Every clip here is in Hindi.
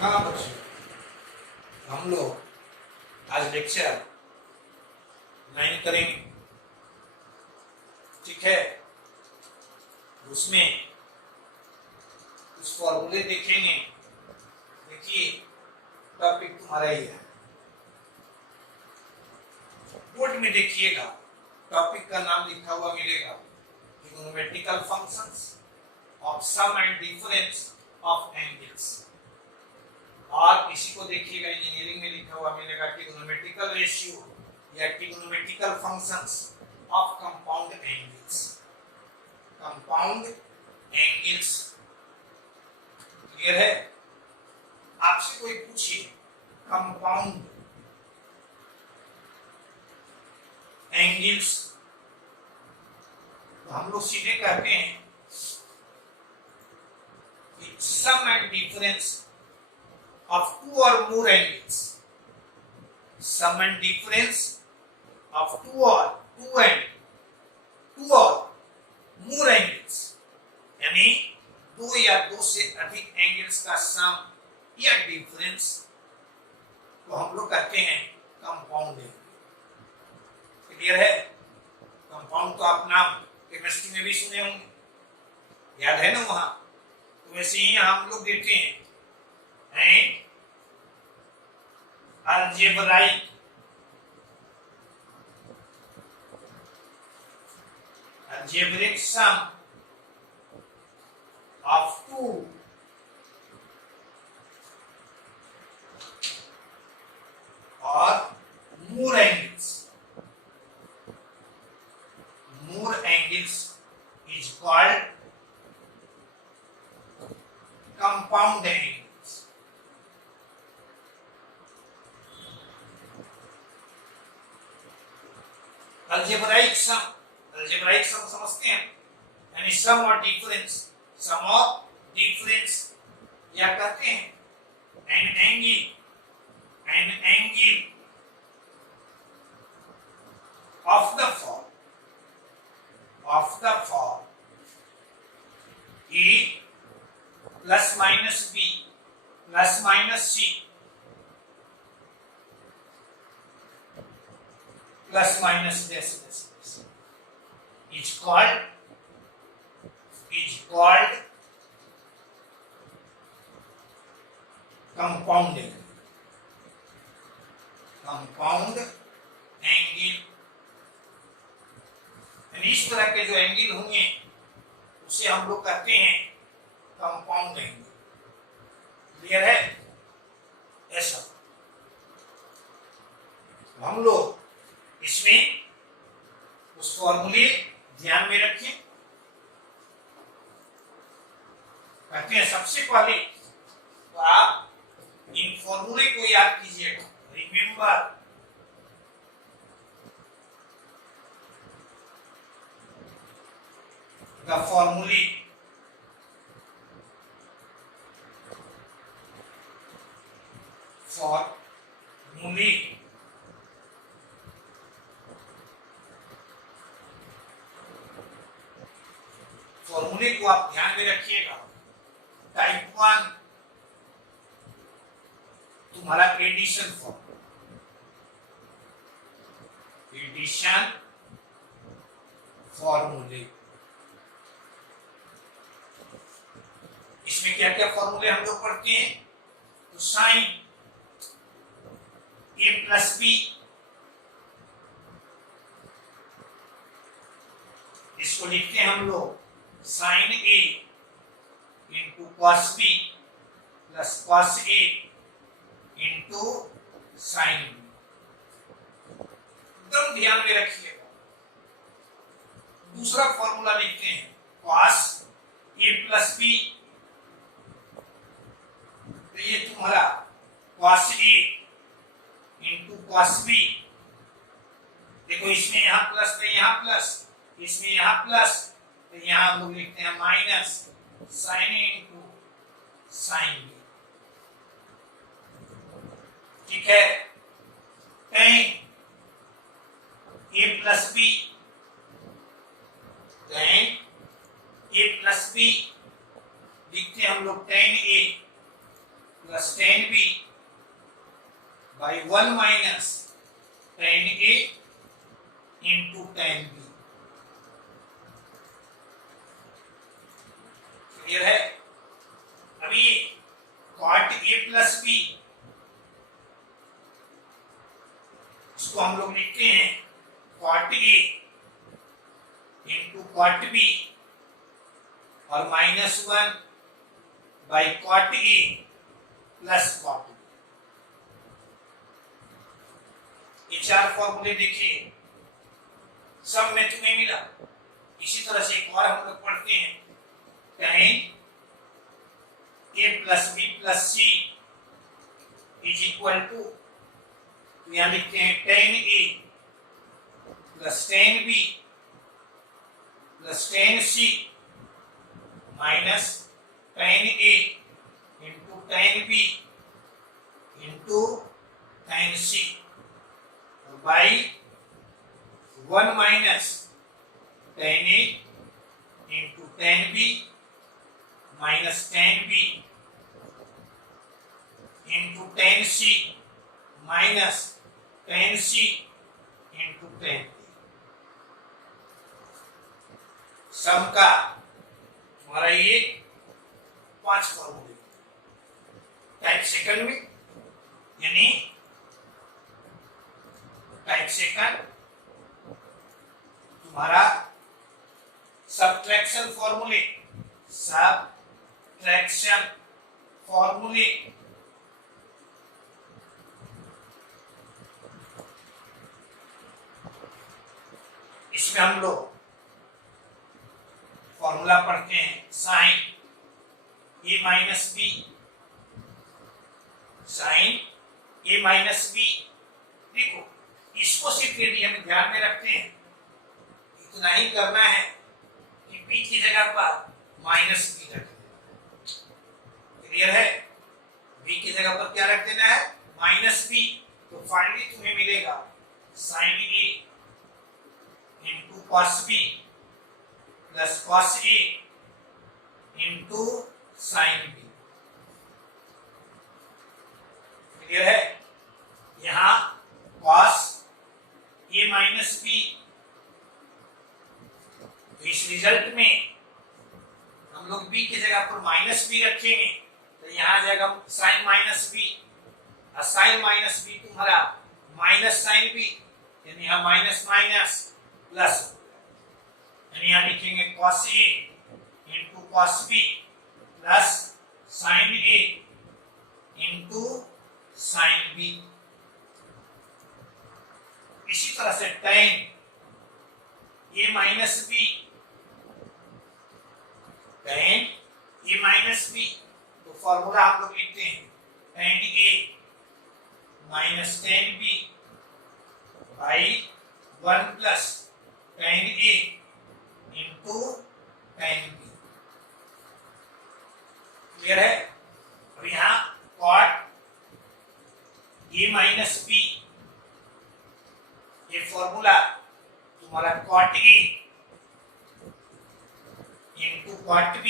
हाँ बच्चों, हम लोग आज लेक्चर 9 करेंगे। ठीक है, उसमें कुछ फॉर्मूले देखेंगे। देखिए, टॉपिक तुम्हारा ही है। बोर्ड में देखिएगा, टॉपिक का नाम लिखा हुआ मिलेगा, trigonometrical functions of sum and difference of angles. और इसी को देखिएगा, इंजीनियरिंग में लिखा हुआ मिलेगा ट्रिग्नोमेट्रिकल रेशियो या trigonometrical functions of compound angles. Compound angles clear है? आपसे कोई पूछे कंपाउंड एंगल्स, तो हम लोग सीधे कहते हैं कि sum and difference of two or more angles, sum and difference of two or more angles, यानी दो या दो से अधिक एंगल्स का सम या डिफरेंस को हम लोग कहते हैं कंपाउंड एंगल। क्लियर है? कंपाउंड तो आप नाम केमिस्ट्री में भी सुने होंगे, याद है ना वहां? तो वैसे ही हम लोग देखते हैं algebraic sum of two or more angles is called compound angle। Algebraic sum समझते हैं, यानी सम और डिफरेंस या कहते हैं an angle of the form a plus minus b plus minus c plus minus this is called compound angle। इस तरह के जो एंगल होंगे उसे हम लोग कहते हैं कंपाउंड एंगल। क्लियर है? ऐसा हम लोग इसमें उस फॉर्मूले ध्यान में रखें। कहते हैं सबसे पहले तो आप इन फॉर्मूले को याद कीजिएगा। रिमेंबर द फॉर्मूले फॉर्मूले को आप ध्यान में रखिएगा। टाइप 1 तुम्हारा एडिशन फॉर्मूले। इसमें क्या क्या फॉर्मूले हम लोग पढ़ते हैं? तो साइन ए प्लस बी, इसको लिखते हैं हम लोग sine a into cos b plus cos a into sine b. एकदम ध्यान में रखिएगा। दूसरा फॉर्मूला लिखते हैं कॉस ए प्लस बी, तो ये तुम्हारा cos a into cos B. देखो, इसमें यहां प्लस तो यहां प्लस, इसमें यहां प्लस तो यहां हम लोग लिखते हैं minus sign a into sine B. ठीक है? टेन ए प्लस बी, लिखते हैं हम लोग ten A, plus tan b by 1 minus tan a into tan b। Clear है? अभी cot a प्लस b इसको हम लोग लिखते हैं cot a into cot b और minus 1 by cot a plus cot b। ये चार फॉर्मूले देखिए, सब में तुम्हें मिला। इसी तरह से एक और हम लोग पढ़ते हैं tan a plus b plus c is equal to, यहां लिखते हैं tan a प्लस tan b प्लस tan c minus tan a into tan b into tan c by 1 minus tan a into tan b minus tan b into tan c minus tan c into tan b। Sum का हमारा ये 5 फॉर्मूले टाइप सेकंड में, यानी टाइप सेकंड तुम्हारा सब्ट्रैक्शन फॉर्मूले, सब्ट्रैक्शन फॉर्मूले इसमें हम लोग फॉर्मूला पढ़ते हैं sine a minus b, sine a minus b. देखो इसको सिर्फ यदि हम ध्यान में रखते हैं, इतना ही करना है कि b की जगह पर माइनस बी रख देना। क्लियर है? b की जगह पर क्या रख देना है? Minus b. तो फाइनली तुम्हें मिलेगा sine a into cos b plus cos a into sine b. Clear है? यहां कॉस a माइनस बी, तो इस रिजल्ट में हम लोग b की जगह पर माइनस बी रखेंगे, तो यहां आ जाएगा साइन माइनस बी, और साइन माइनस बी तुम्हारा माइनस साइन बी, यानी यहां माइनस माइनस प्लस, यानी यहां लिखेंगे cos a into cos b plus sine a into sine b। इसी तरह से tan a minus b, tan a minus b, तो फॉर्मूला हम लोग लिखते हैं tan a minus tan b by 1 plus tan a into tan b। Clear है? अब यहां cot a माइनस b, ये फॉर्मूला तुम्हारा cot a into cot b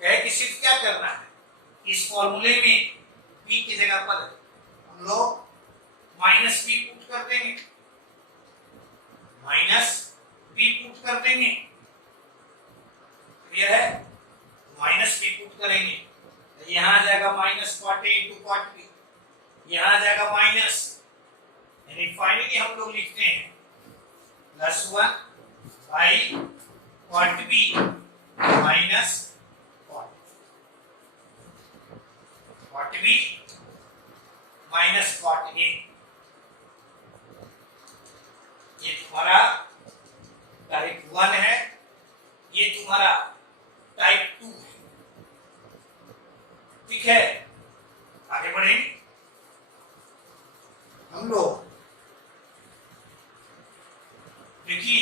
है कि सिर्फ क्या करना है, इस फॉर्मूले में b की जगह पर हम लोग माइनस b पुट कर देंगे, माइनस b पुट कर देंगे। क्लियर है? माइनस b पुट करेंगे तो यहां आ जाएगा minus cot a into cot b, यहां आ जाएगा माइनस, यानी फाइनली हम लोग लिखते हैं plus 1 by cot b minus cot b minus cot a। ये तुम्हारा टाइप 1 है, ये तुम्हारा टाइप 2 है। ठीक है, आगे बढ़े। हम लोग देखिए,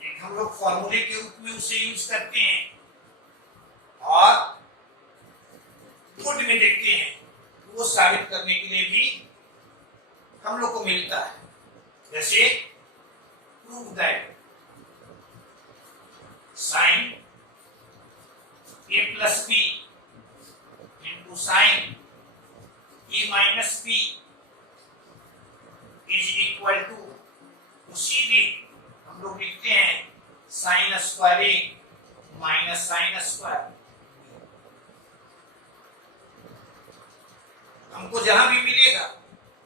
एक हम लोग फॉर्मूले के रूप में उसे यूज करते हैं और बोर्ड में देखते हैं, वो साबित करने के लिए भी हम लोग को मिलता है। जैसे prove that sine a plus b into sine a minus b is equal to, सीधे हम लोग लिखते हैं साइन स्क्वायर ए माइनस साइन स्क्वायर। हमको जहां भी मिलेगा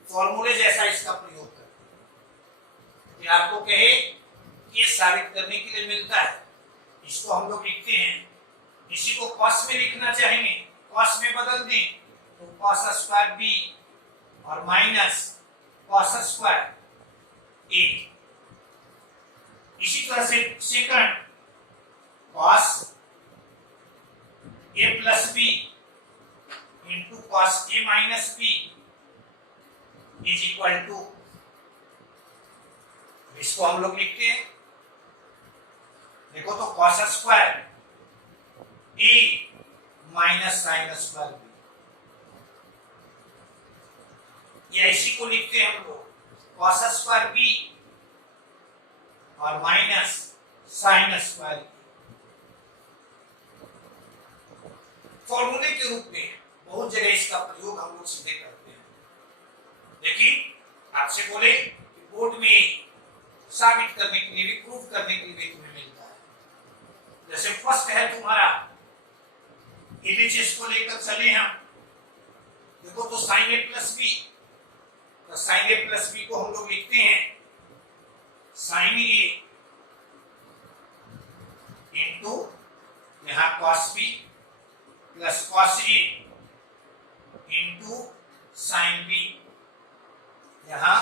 फॉर्मूले जैसा इसका प्रयोग करें। कि आपको कहे ये साबित करने के लिए मिलता है, इसको हम लोग लिखते हैं, इसी को कॉस में लिखना चाहेंगे कॉस में बदल दें तो कॉस स्क्वायर बी और माइनस कॉस स्क्वायर ए। इसी तरह से second cos a plus b into cos a minus b is equal to, इसको हम लोग लिखते हैं, देखो तो कॉस स्क्वायर ए माइनस साइन स्क्वायर बी, या इसी को लिखते हैं हम लोग कॉस स्क्वायर बी और माइनस साइन स्क्वायर बी। फॉर्मूले के रूप में बहुत जगह इसका प्रयोग हम लोग सीधे करते हैं, लेकिन आपसे बोले कि बोर्ड में साबित करने के लिए भी, प्रूफ करने के लिए भी तुम्हें मिलता है। जैसे फर्स्ट है तुम्हारा एलएचएस को लेकर चले हम, देखो तो साइन ए प्लस बी, तो साइन ए प्लस बी को हम लोग लिखते हैं साइन ए इंटू यहां cos b plus cos a into sine b, यहां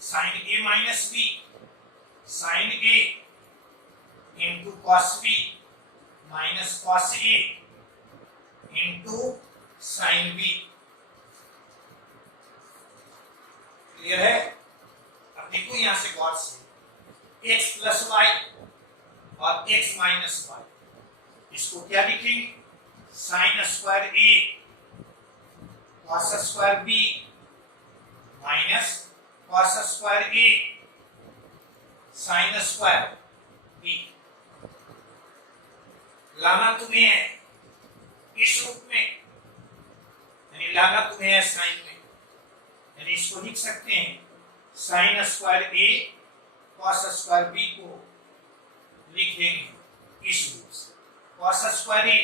sine a minus b sine a into cos b minus cos a into sine b. Clear है? अब देखो यहां से गौर से x प्लस वाई और x माइनस वाई, इसको क्या लिखेंगे sine square a cos square B minus cos square A sign square B. लाना तुम्हें है इस रूप में, यानी लाना तुम्हें है साइन में, यानी इसको लिख सकते हैं sine square a cos square B को लिख देंगे इस रूप से, कॉस स्क्वायर ए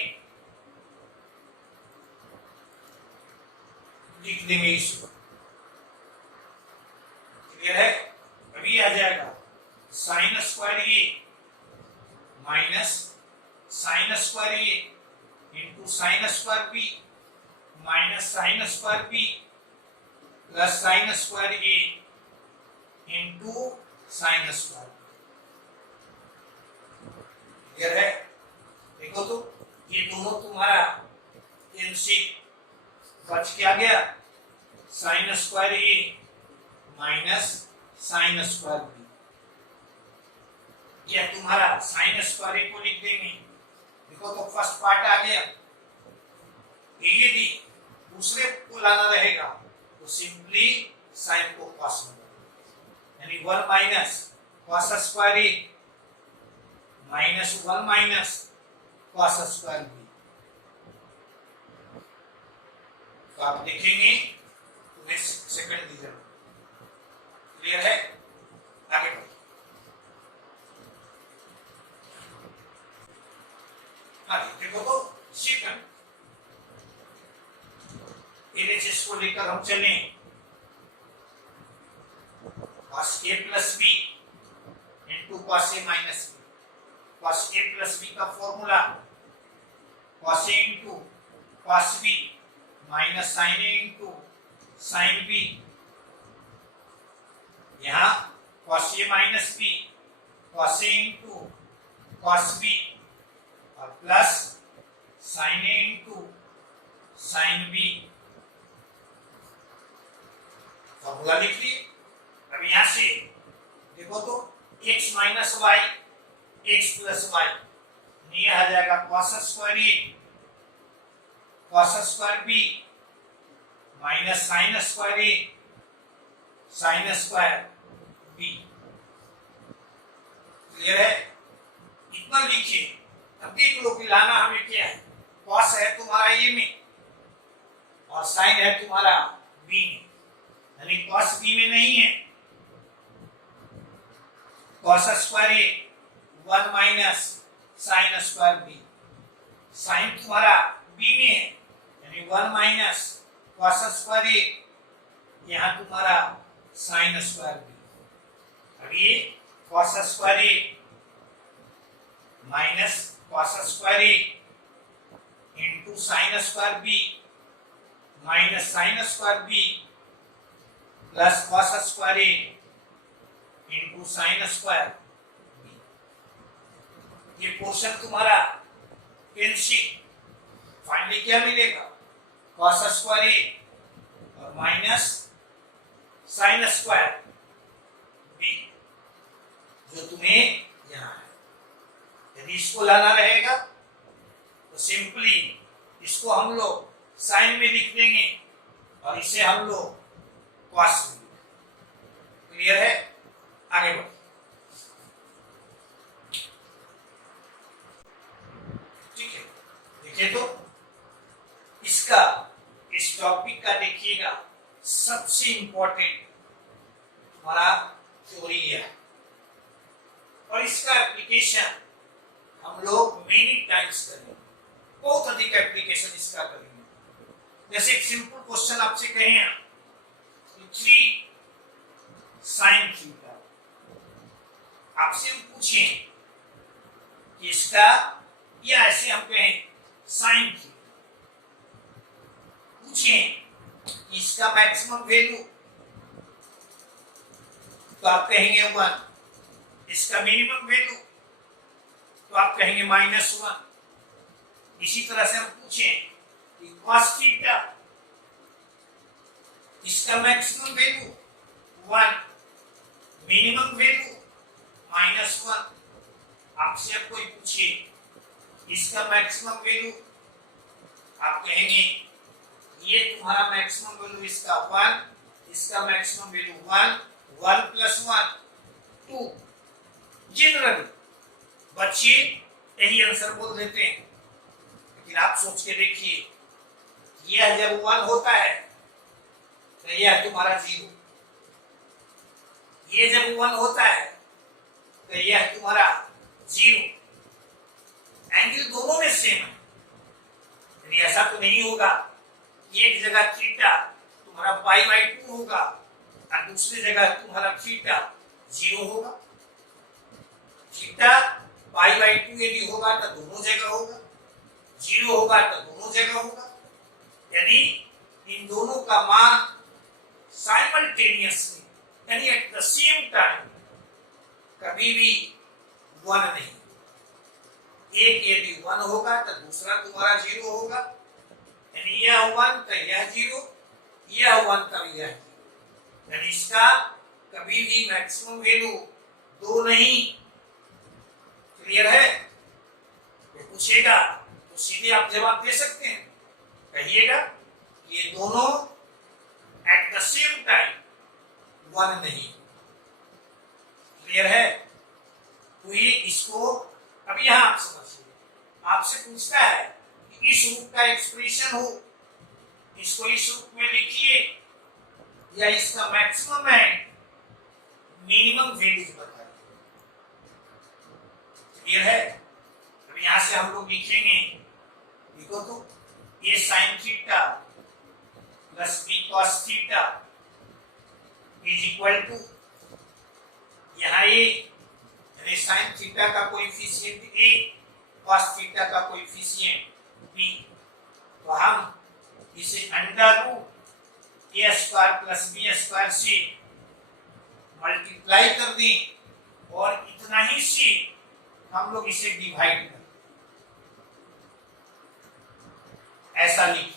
लिख देंगे इस रूप। क्लियर है? अभी आ जाएगा साइन स्क्वायर ए माइनस साइन स्क्वायर ए into sine square B minus sine square B plus sine square ए इंटू साइन स्क्वायर। क्लियर है? देखो तो ये दोनों तुम्हारा एनसीएफ बच क्या गया, साइन स्क्वायर ए माइनस साइन स्क्वायर बी, या तुम्हारा साइन स्क्वायर ए को लिख देंगे, देखो तो फर्स्ट पार्ट आ गया, यदि दूसरे को लाना रहेगा तो सिंपली साइन को कॉस में, यानी 1 माइनस कॉस स्क्वायर ए minus 1 minus cos square b. तो आप लिखेंगे तो सेकंड डिवीजन। क्लियर है? आगे बढ़ो। देखो तो सेकंड एलएचएस को लेकर हम चले, cos a plus b into cos a minus b, cos a plus b का formula cos a into cos b minus sin a इंटू sin b, यहाँ cos a minus b cos a into cos b और प्लस sin a इंटू sin b। फॉर्मूला लिख लिए। अब यहां से देखो तो x minus y x plus y, ये आ जाएगा cos square a cos square B minus sin square A sin square B. Clear है? इतना लिखिए। अब देख लो कि लाना हमें क्या है, कॉस है तुम्हारा ए में और साइन है तुम्हारा बी में, यानी कॉस बी में नहीं है। Cos square a 1 minus sine square b, sine तुम्हारा बी में है यानी 1 माइनस कॉस स्क्वायर ए, यहां तुम्हारा साइन स्क्वायर बी। अब ये कॉस स्क्वायर ए माइनस कॉस स्क्वायर ए into sine square B minus sine square B plus cos square ए इंटू साइन स्क्वायर बी। ये पोर्शन तुम्हारा कैंसिल, फाइनली क्या मिलेगा, कॉस स्क्वायर ए और माइनस साइन स्क्वायर बी, जो तुम्हें यहां है। यदि इसको लाना रहेगा तो सिंपली इसको हम लोग साइन में लिख देंगे और इसे हम लोग कॉस में। क्लियर है, आगे बढ़ो। ठीक है, देखिए तो इसका, इस टॉपिक का देखिएगा सबसे इंपॉर्टेंट हमारा थ्योरी है और इसका एप्लीकेशन हम लोग मेनी टाइम्स करेंगे, बहुत अधिक एप्लीकेशन इसका करेंगे। जैसे एक सिंपल क्वेश्चन आपसे कहें 3 साइन थीटा, आपसे हम पूछें कि इसका, या ऐसे हम कहें साइन थीटा, पूछें कि इसका मैक्सिमम वैल्यू, तो आप कहेंगे 1, इसका मिनिमम वैल्यू तो आप कहेंगे -1। इसी तरह से हम पूछें कि cos थीटा, इसका मैक्सिमम वैल्यू 1, मिनिमम वैल्यू -1। आपसे अब कोई पूछे इसका मैक्सिमम वैल्यू, आप कहेंगे ये तुम्हारा मैक्सिमम वैल्यू इसका 1, इसका मैक्सिमम वैल्यू 1, 1 + 1 2। जनरली बच्चे यही आंसर बोल देते हैं, लेकिन आप सोच के देखिए, यह जब 1 होता है तो यह तुम्हारा 0, ये जब 1 होता है तो यह तुम्हारा 0। एंगल दोनों में सेम है, यानी ऐसा तो नहीं होगा एक जगह थीटा तुम्हारा π/2 होगा और दूसरी जगह तुम्हारा थीटा 0 होगा। थीटा π/2 यदि होगा तो दोनों जगह होगा, 0 होगा तो दोनों जगह होगा, यानी इन दोनों का मान साइमल्टेनियसली यानी एट द सेम टाइम कभी भी 1 नहीं। एक यदि 1 होगा तो दूसरा तुम्हारा 0 होगा, यानी यह 1 तो यह 0, यह 1 तो यह 0, यानी इसका कभी भी मैक्सिमम वैल्यू 2 नहीं। क्लियर है, ये पूछेगा तो सीधे आप जवाब दे सकते हैं, कहिएगा ये दोनों एट द सेम टाइम 1 नहीं। क्लियर है, तो ये इसको अब यहां आप समझिए, आपसे पूछता है कि इस रूप का एक्सप्रेशन हो, इसको इस रूप में लिखिए या इसका मैक्सिमम एंड मिनिमम वैल्यूज बताइए। क्लियर है, अब यहां से हम लोग लिखेंगे, देखो तो ये sine theta plus b cos theta is equal to, यहां ये यानी साइन थीटा का कोएफिशिएंट a, cos थीटा का कोएफिशिएंट b, तो हम इसे √a² + b² से मल्टीप्लाई कर दें और इतना ही से हम लोग इसे डिवाइड कर, ऐसा लिख।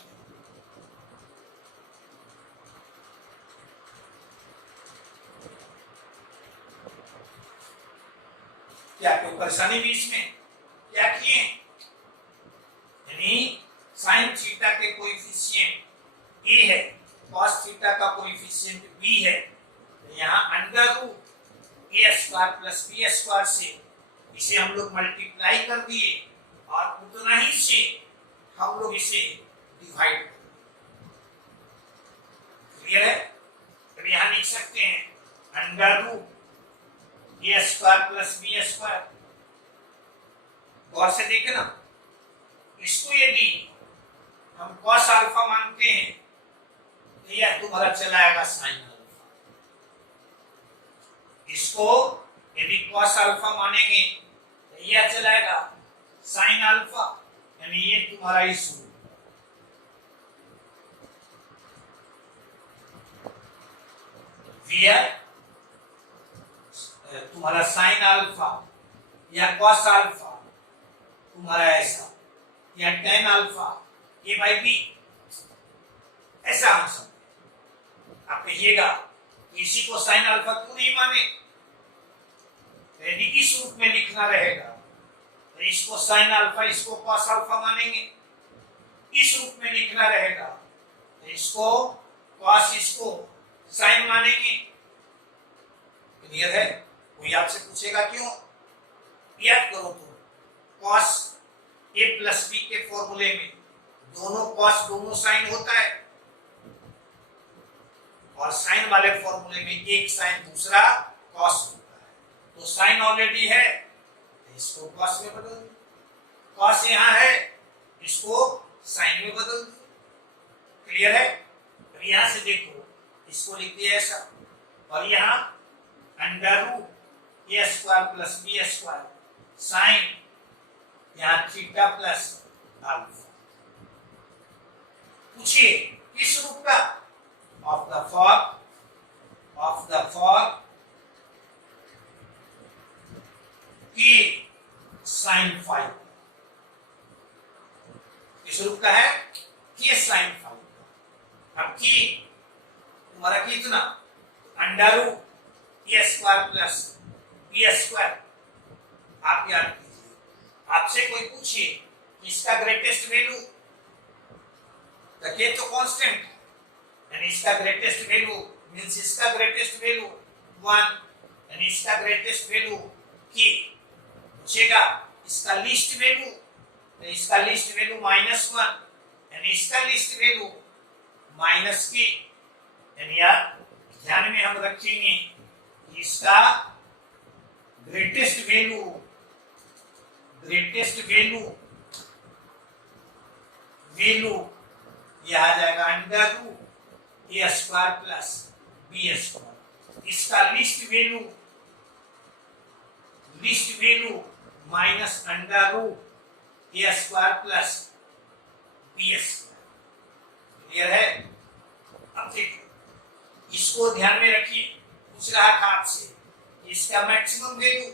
क्या कोई परेशानी भी इसमें? क्या किए, यानी साइन थीटा के कोएफिशिएंट a है, cos थीटा का कोएफिशिएंट b है, तो यहाँ √a² + b² से इसे हम लोग मल्टीप्लाई कर दिए और उतना ही से हम लोग इसे डिवाइड करेंगे। क्लियर है? तो यहां लिख सकते हैं अंडर रूट ए स्क्वायर प्लस बी स्क्वायर। गौर से देखे ना, इसको यदि हम cos अल्फा मानते हैं तो यह तुम्हारा चला आएगा साइन अल्फा। इसको यदि cos अल्फा मानेंगे तो यह चलाएगा साइन अल्फा, यानी ये तुम्हारा इस तुम्हारा साइन अल्फा या cos अल्फा तुम्हारा ऐसा या tan alpha a by b, ऐसा हम समझे। आप कहिएगा इसी को साइन अल्फा क्यों नहीं माने? यदि इस रूप में लिखना रहेगा तो इसको साइन अल्फा, इसको cos अल्फा मानेंगे। इस रूप में लिखना रहेगा तो इसको cos, इसको साइन मानेंगे। क्लियर है? कोई आपसे पूछेगा क्यों? याद करो तो cos a प्लस बी के फॉर्मूले में दोनों cos दोनों साइन होता है, और साइन वाले फॉर्मूले में एक साइन दूसरा cos होता है। तो साइन ऑलरेडी है तो इसको cos में बदल दो, cos यहां है इसको साइन में बदल दो। क्लियर है? तो यहां से देखो, इसको लिख दिया ऐसा, और यहां अंडर रूट ए square plus B square sine यहां थीटा प्लस अल्फा। पूछिए किस रूप का? ऑफ द फॉर्म की साइन फाइव। किस रूप का है? के साइन फाइव। अब की तुम्हारा कितना? अंडर रूट ए स्क्वायर प्लस बी स्क्वायर। आप याद कीजिए, आपसे कोई पूछे इसका ग्रेटेस्ट वैल्यू, तो के तो कांस्टेंट है, यानी इसका ग्रेटेस्ट वैल्यू मींस इसका ग्रेटेस्ट वैल्यू 1, यानी इसका ग्रेटेस्ट वैल्यू की। पूछेगा इसका लीस्ट वैल्यू, तो इसका लीस्ट वैल्यू -1, यानी इसका लीस्ट वैल्यू माइनस की। यानी ध्यान में हम रखेंगे इसका ग्रेटेस्ट वैल्यू यह आ जाएगा अंडर रूट ए स्क्वायर प्लस बी स्क्वायर। इसका least value minus under root ए square plus B square. Clear है? अब देखो, इसको ध्यान में रखिए। पूछ रहा था आपसे इसका मैक्सिमम वैल्यू,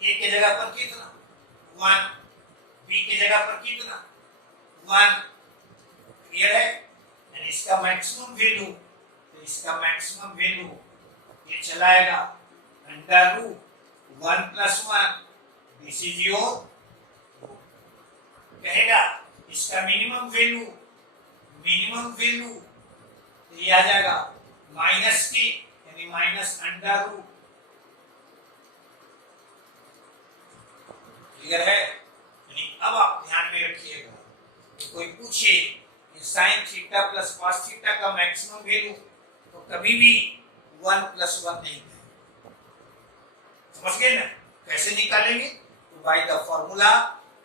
ए के जगह पर कितना? 1, बी के जगह पर कितना? 1। क्लियर है? यानी इसका मैक्सिमम वैल्यू, तो इसका मैक्सिमम वैल्यू ये चलाएगा under root 1 + 1, this is your. कहेगा इसका मिनिमम वैल्यू तो ये आ जाएगा माइनस की, यानी माइनस अंडर रूट। क्लियर है? यानी अब आप ध्यान में रखिएगा, तो कोई पूछे कि sign theta plus cos theta का मैक्सिमम वैल्यू, तो कभी भी 1 + 1 नहीं कहेंगे। समझ गए ना? कैसे निकालेंगे? तो by the formula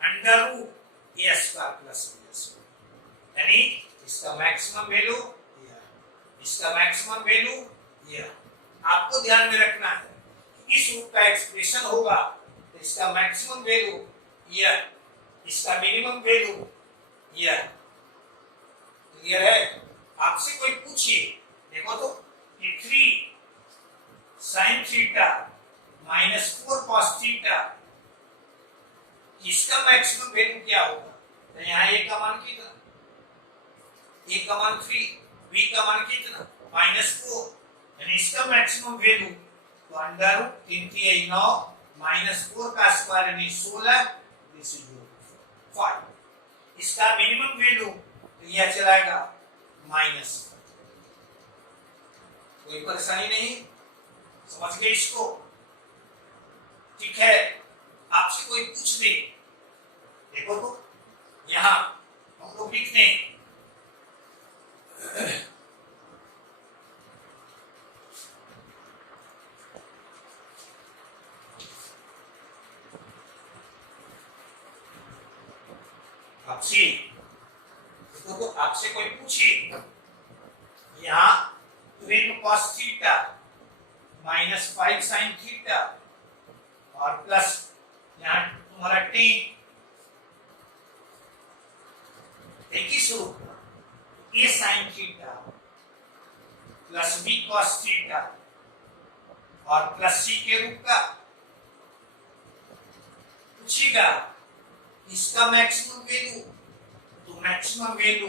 under root A square plus B square, यानी इसका मैक्सिमम वैल्यू इसका मैक्सिमम वैल्यू यह। आपको ध्यान में रखना है इस रूप का एक्सप्रेशन होगा तो इसका मैक्सिमम वैल्यू यह, इसका मिनिमम वैल्यू यह। क्लियर है? आपसे कोई पूछे, देखो तो कि 3 sin थीटा -4 cos थीटा, इसका मैक्सिमम वैल्यू क्या होगा? तो यहाँ ए का मान कितना? ए का मान 3, बी का मान कितना? -4, यानी इसका मैक्सिमम वैल्यू तो अंडर रूट 3 3 9 -4 का स्क्वायर यानी 16, दिस इज 5। इसका मिनिमम वैल्यू तो यह चलाएगा माइनस। कोई परेशानी नहीं? समझ गए इसको? ठीक है। आपसे कोई पूछ दे, देखो तो आपसे तो आपसे कोई पूछे यहाँ 12 cos थीटा -5 sin थीटा और प्लस यहाँ तुम्हारा 10 एक ही स्वरूप a sin theta plus b cos theta और प्लस c के रूप का पूछेगा इसका मैक्सिमम वैल्यू, तो मैक्सिमम वैल्यू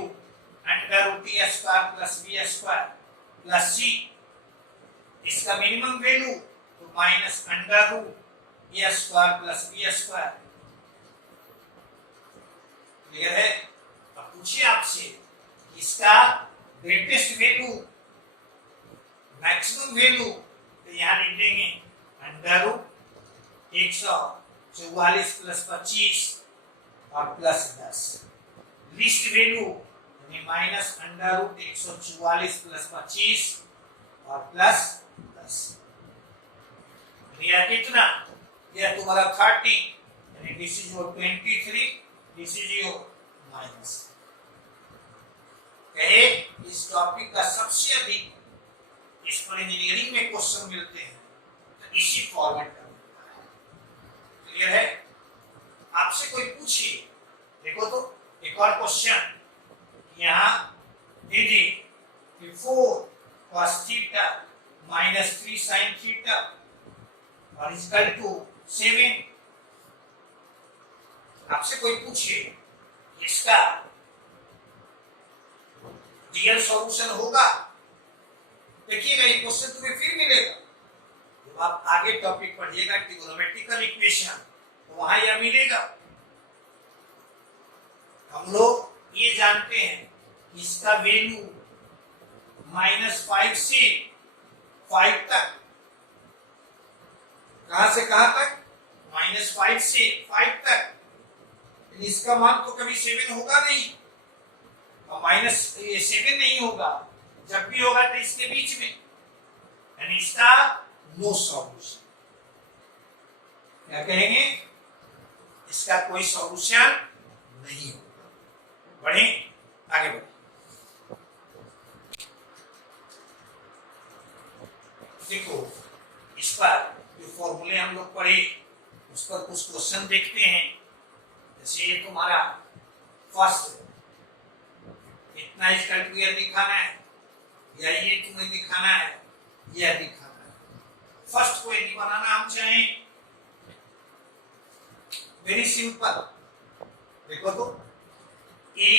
अंडर रूट ए square plus B square plus C, इसका मिनिमम वैल्यू तो माइनस अंडर रूट ए square plus B square. Clear है? अब पूछिए आपसे इसका ग्रेटेस्ट वैल्यू मैक्सिमम वैल्यू, तो यहाँ लिख देंगे अंडर रूट 144 प्लस 25 और प्लस 10। लिस्ट वैल्यू यानी माइनस अंडर रूट 144 प्लस 25 और प्लस 10। यह कितना? यह तुम्हारा 30 यानी this is your 23, this is your minus. कहे इस टॉपिक का सबसे अधिक इस पर इंजीनियरिंग में क्वेश्चन मिलते हैं तो इसी फॉर्मेट का मिलता है। क्लियर है? आपसे कोई पूछे, देखो तो एक और क्वेश्चन यहाँ दे दी कि 4 cos थीटा -3 sin थीटा और इक्वल टू 7। आपसे कोई पूछे इसका रियल सॉल्यूशन होगा, देखिएगा ये क्वेश्चन तुम्हें फिर मिलेगा जब आप आगे टॉपिक पढ़िएगा ट्रिग्नोमेट्रिकल इक्वेशन, तो वहां यह मिलेगा। हम लोग ये जानते हैं इसका वैल्यू -5 से 5 तक, कहां से कहां तक? -5 से 5 तक। इसका मान तो कभी 7 होगा नहीं और -7 नहीं होगा, जब भी होगा तो इसके बीच में, यानी इसका नो सॉल्यूशन। क्या कहेंगे? इसका कोई सॉल्यूशन नहीं होगा। बढ़े आगे बढ़े। देखो इस पर जो फॉर्मूले हम लोग पढ़े उस पर कुछ क्वेश्चन देखते हैं। जैसे ये तुम्हारा फर्स्ट इतना इसका क्लियर दिखाना है या ये तुम्हें दिखाना है, यह दिखाना है। फर्स्ट को यदि बनाना हम चाहें, वेरी सिंपल, देखो तो ए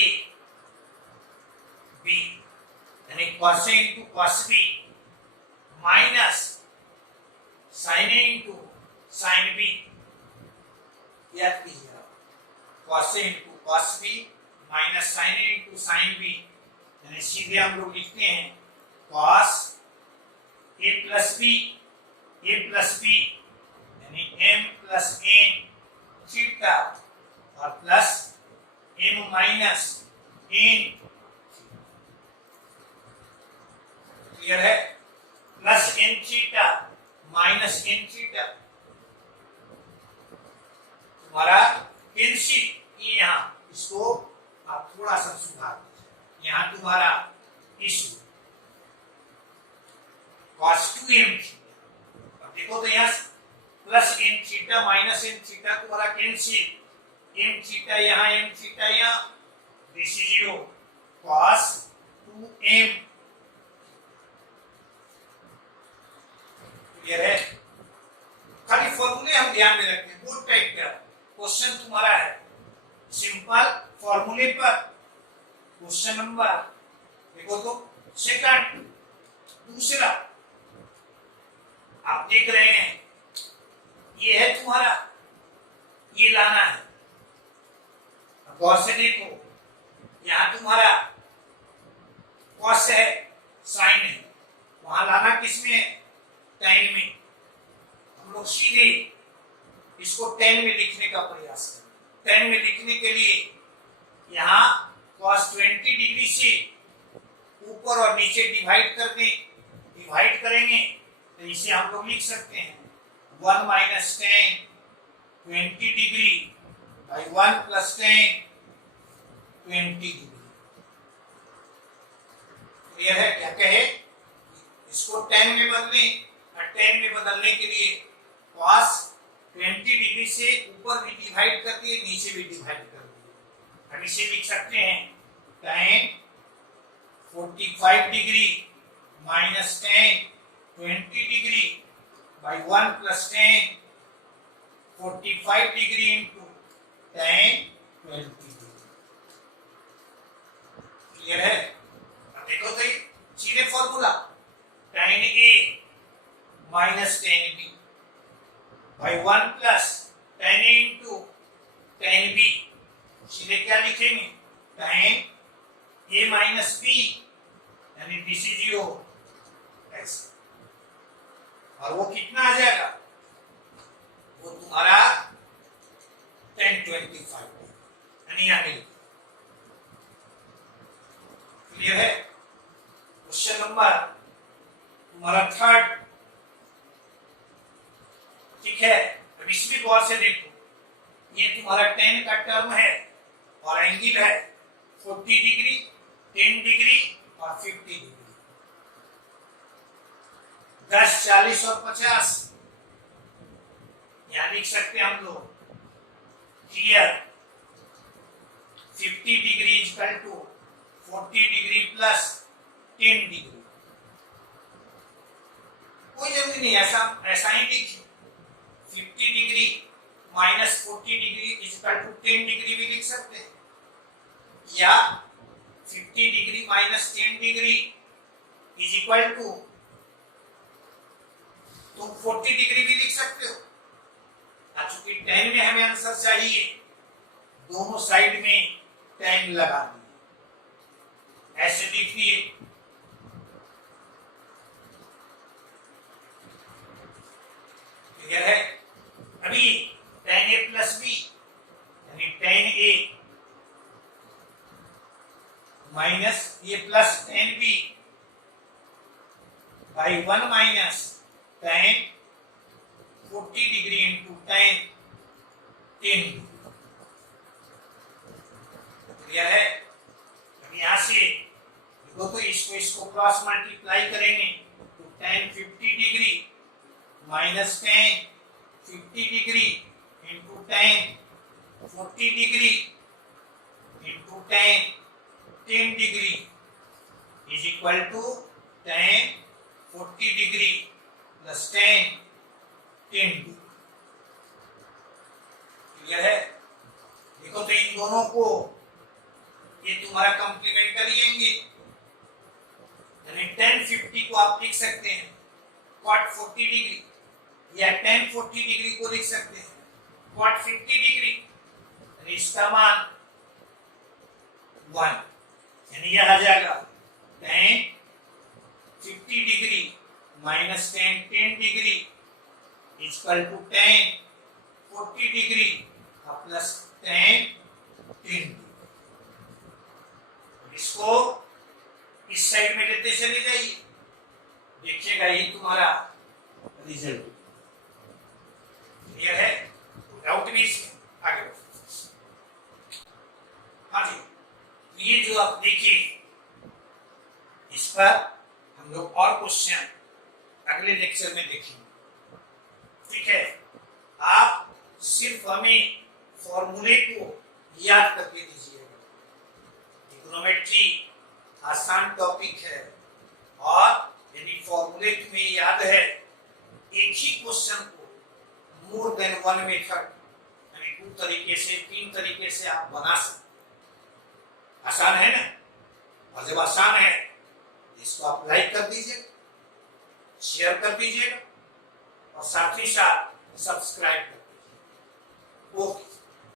बी यानी cos A into cos B minus sin A into sin B, याद कीजिए cos A into cos B minus sin A into sin B, यानी सीधे हम लोग लिखते हैं cos A plus B यानी m plus n थीटा और plus m minus n। Clear है? Plus n theta minus n theta तुम्हारा कैंसिल। ये यहाँ इसको आप थोड़ा सा सुधार दीजिए। यहाँ तुम्हारा इशू cos 2m थीटा, अब देखो तो यहाँ plus n theta minus n theta तुम्हारा कैंसिल, m थीटा यहाँ m थीटा यहाँ, this is your cos 2m। Clear है? खाली फॉर्मूले हम ध्यान में रखते हैं। बोर्ड टाइप का क्वेश्चन तुम्हारा है सिंपल फॉर्मूले पर। क्वेश्चन नंबर देखो तो सेकंड, दूसरा आप देख रहे हैं ये है तुम्हारा, ये लाना है। गौर से देखो यहां तुम्हारा कॉस है, साइन है, वहां लाना किसमें? टेन में। हम लोग सीधे इसको 10 में लिखने का प्रयास करें। 10 में लिखने के लिए यहाँ cos 20 डिग्री से ऊपर और नीचे डिवाइड कर दें, डिवाइड करेंगे तो इसे हम लोग लिख सकते हैं 1 minus 10 20 degree by 1 plus 10 20 degree. Clear है? क्या कहे, इसको tan में बदले, और tan में बदलने के लिए cos 20 डिग्री से ऊपर भी डिवाइड कर दिए, नीचे भी डिवाइड कर दिए। अब इसे लिख सकते हैं tan 45 degree minus tan 20 degree by 1 plus tan 45 degree into tan 20 degree. Clear है? अब देखो तो सीधे formula tan A minus tan B by 1 plus tan A into tan B। सीधे क्या लिखेंगे, tan A माइनस B, यानी दिस इज योर x, और वो कितना आ जाएगा, वो तुम्हारा tan 25 यानी यहाँ मिल। क्लियर है? क्वेश्चन नंबर तुम्हारा 3, ठीक है। अब इसमें गौर से देखो, ये तुम्हारा tan का टर्म है और एंगल है 40 डिग्री, 10 डिग्री और 50 डिग्री। 10, 40 और 50 यहां लिख सकते हैं हम लोग। Here 50 degree equal to 40 degree plus 10 degree. कोई जरूरी नहीं ऐसा ही लिखिए। 50 degree minus 40 degree equal to 10 degree भी लिख सकते हैं, या 50 degree minus 10 degree is equal to तुम 40 डिग्री भी लिख सकते हो। चूंकि tan में हमें आंसर चाहिए, दोनों साइड में tan लगा दिए, ऐसे लिख दिए। क्लियर है? अभी tan A प्लस B यानी tan A माइनस ये plus tan B by 1 minus tan 40 degree into tan 10। Clear है? अब यहां से देखो तो इसको क्रॉस मल्टीप्लाई करेंगे तो tan 50 degree minus tan 50 degree into tan 40 degree into tan 10 degree is equal to tan 40 degree plus tan 10 degree. Clear है? देखो तो इन दोनों को, ये तुम्हारा कॉम्प्लीमेंटरी एंगल, यानी tan 50 को आप लिख सकते हैं cot 40 डिग्री, या tan 40 डिग्री को लिख सकते हैं cot 50 डिग्री, यानी इसका मान 1, यानी यह आ जाएगा tan 50 degree minus tan 10 degree equal to tan 40 degree plus tan 10 degree. इसको इस साइड में लेते चले जाइए, देखिएगा ये तुम्हारा रिजल्ट। क्लियर है? डाउट भी इसमें आगे हाँ जी। ये जो आप देखिए, इस पर हम लोग और क्वेश्चन अगले लेक्चर में देखेंगे। ठीक है? आप सिर्फ हमें फॉर्मूले को याद करके दीजिएगा। ट्रिग्नोमेट्री आसान टॉपिक है, और यदि फॉर्मूले तुम्हें याद है, एक ही क्वेश्चन को मोर देन 1 मेथड यानी 2 तरीके से, 3 तरीके से आप बना सकते। आसान है ना? और जब आसान है इसको आप लाइक कर दीजिए, शेयर कर दीजिएगा, और साथ ही साथ सब्सक्राइब